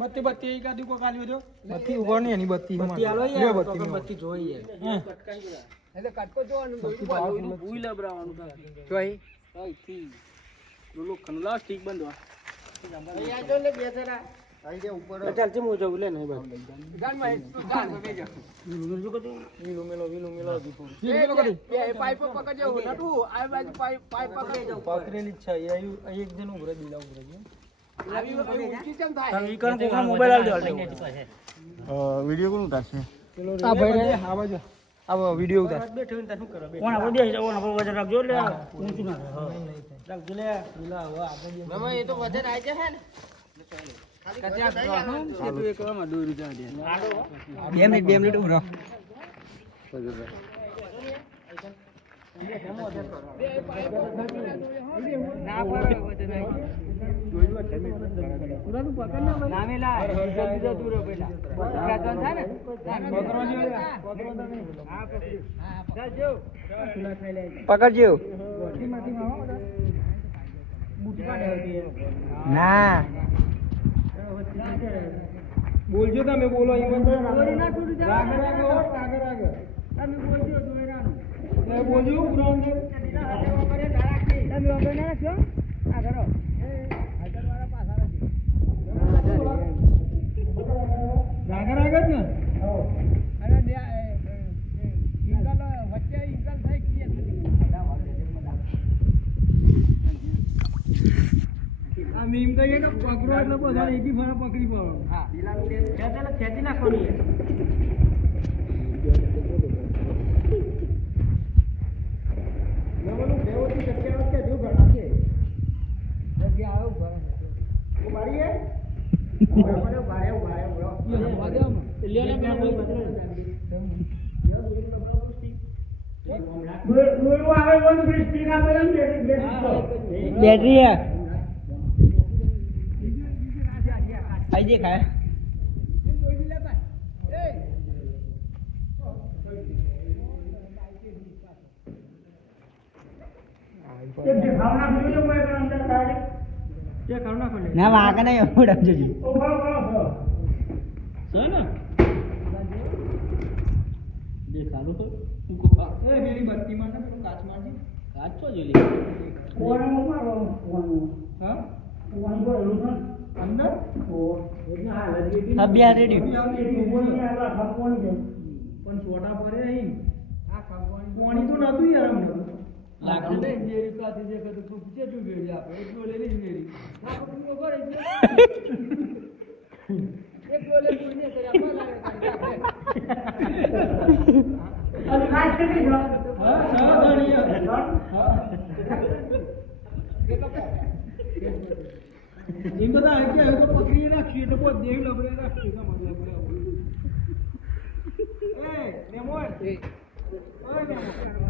બત્તી બત્તી એક આદુ કોઈ કાલ્યો જો બત્તી ઉપર નહીં એની બત્તી બત્તી આલો યાર બત્તી બત્તી જોઈએ. એટલે કટકો જોવાનું બત્તી તો આવે જ ભૂઈ લબરાવાનું જોઈ અહીંથી. લોલો ખનલા ઠીક બંધવા જવું લે ને કરી. પકડેલી છે. એક જણ ઉભરે બીજા ઉભરે વીડિયો કોણ ઉતારશે? આ ભાઈ આ બાજુ. આ વિડિયો ઉતાર. બેઠો ને શું કરે? કોણ આપણે બેસી જાવ, આપણે વજન રાખજો એટલે ઊંચું ના રાખજો લે. પેલા હવે આગળ જે- કચરા ખાવાનું છે તો એક દોરી દે. બે મિનિટ બે મિનિટ ઊભો પકડજો. ના. બોલજો તમે બોલો આગળ આગળ. બોલજો ગ્રાઉન્ડ તમે ના રાખજો. આ કરો. આગળ આગળ ને મીમ કહીએ ને પકડો એટલે બધા એકી ફરા પકડી પડો હા. ખેંચી નાખવાનું છે. લેવાનું બેવથી જગ્યા કે જો ઘણા છે જગ્યા આવું ભરે છે. ઓ બારીએ ભારે, ભારે, ભારે, ભારે. લે લે, પેલા કોઈ પકડે. બેટરી આઈ દેખાય તે કરું નાખો લે. ના વાંકે નહીં દેખાડો તો. એ પેલી બત્તી માં કાચ મારજી. કાચો જ લે. હા અંદર? અભ્યા રેડી. પણ છોટા પડે અહીં આ. પાણી તો નતું યાર અમને એમ બધા કે તો પકડી રાખીએ તો બહુ દેવ લબડે રાખીએ તો મતલબ એ મેમોન. ઓય મેમોન.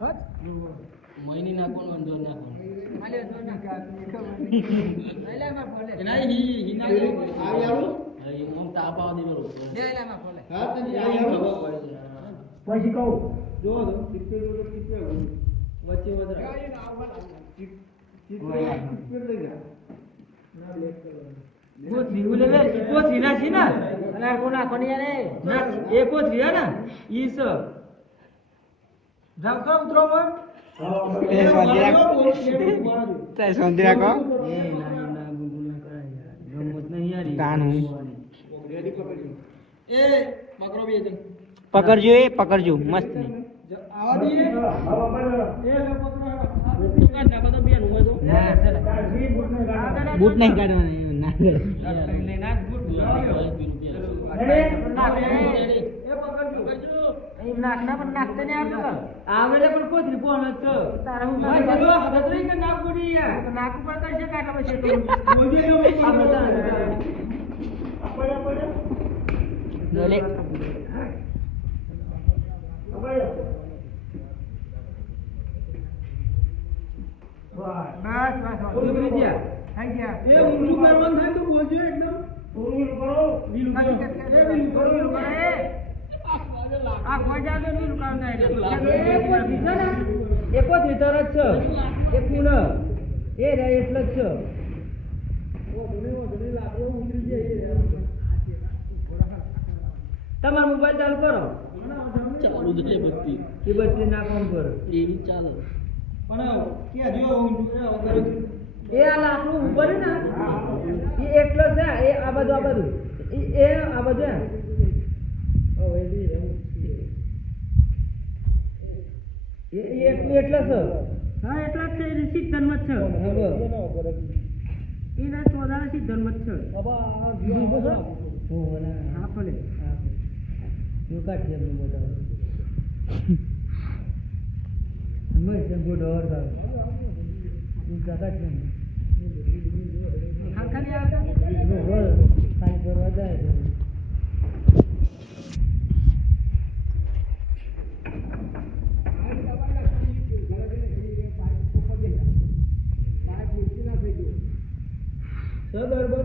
खत મહિની નાખવાનું અંદર નાખવાનું. પછી કહું. જો સિત્તેર વચ્ચે વધરા લે કોથરી ના? ઈ સ જાવ કરો ઉતરો મત પકડો બે પકડજો એ પકડજો મસ્ત નહીં તો બૂટ નહીં કાઢવાના ના કરે. લઈને ના બૂટ નાખ ના પણ નાખતા ને આવતું. આવડે પણ કોથરી જ છે. તારા હું મારી નાખ બધો હદરી કે નાક પડી યાર નાક ઉપર કરશે કાટલા પછી? તું બોલજે જો. આ બધા લે. બસ બસ ઉતરી ગયા. થઈ ગયા. એ ઊંચું કરવાનું થાય તો બોલજો એકદમ. પૂરું કરો. વીલું કરો. એ વીલું કરો, વીલું કરો. આ એટલે એ કોઈ છે ને? એ કોઈ થીતર જ છે? એ ખૂણ એ રે એટલે જ છે. તમારો મોબાઈલ ચાલુ કરો. ચાલુ જ બત્તી એ બત્તી ના કામ કરો. એવી ચાલે. પણ કે જો એ. એ આ લાકડું ઉપર ને? એ એટલો છે એ આ બધું આ બધું એ એ આ બધું એમ. એ એ એટલું એટલા છે? હા એટલા જ છે સિદ્ધ ધર્મ જ છે. એના ચોદાના સિદ્ધ ધર્મ જ છે. હા ભલે યો કાઢી એમનું બધા મેં છે કાકા ખાલી આવતા ખાલી કરવા જાય છે બરાબર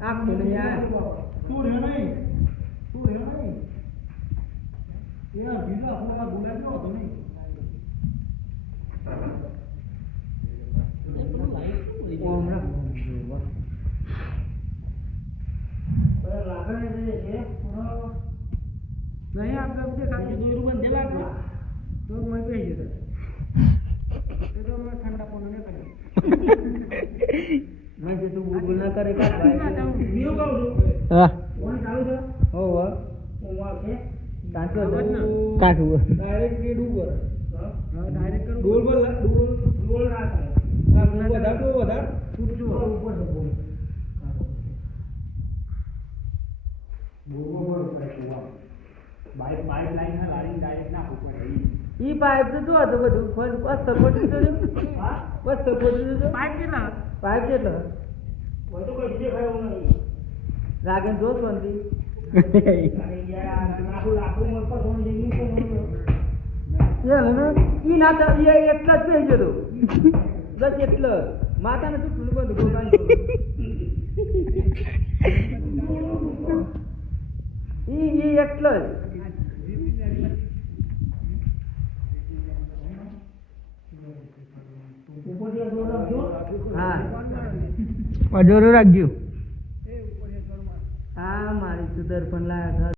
આખું નહીં આ શું રહ્યો નહીં શું રહ્યો નહીં યાર ભીલા ફોલા ગુલાબ નો હતો નહીં ઓમ રાખો નહીં આપણે બધે ખાલી દોરું બંધ લાગે તો મેં બેસી જતો એ તો મેં ઠંડા પોનો ને કરે મેં તું ગુગલ ના કરે કાઢ બીજો કહું છું. હા. કોણ ચાલુ છે? હો હો. ઓવા છે. કાઢો કાઢવું ડાયરેક્ટ ગેટ ઉપર ડાયરેક્ટ કરું ડોલ પર? ડોલ ડોલ ના થાય. આ વધાર તો વધાર. છૂટજો. ઉપર છે બોલ બાઇક બાઇક લાઈન ના લાઈન ડાયરેક્ટ ના ઉપર ઈ પાઇપ તો જો હતો બધું ખોલ બસ સપોર્ટ તો બસ સપોર્ટ તો જો પાઇપ કેટલા પાઇપ કેટલો બધું કોઈ દેખાયું નહીં રાગન જો શાંતિ અને યાર આખું લાકડું મળતો સોનું અજોરો રાખજો. હા મારી સુદર પણ લાયા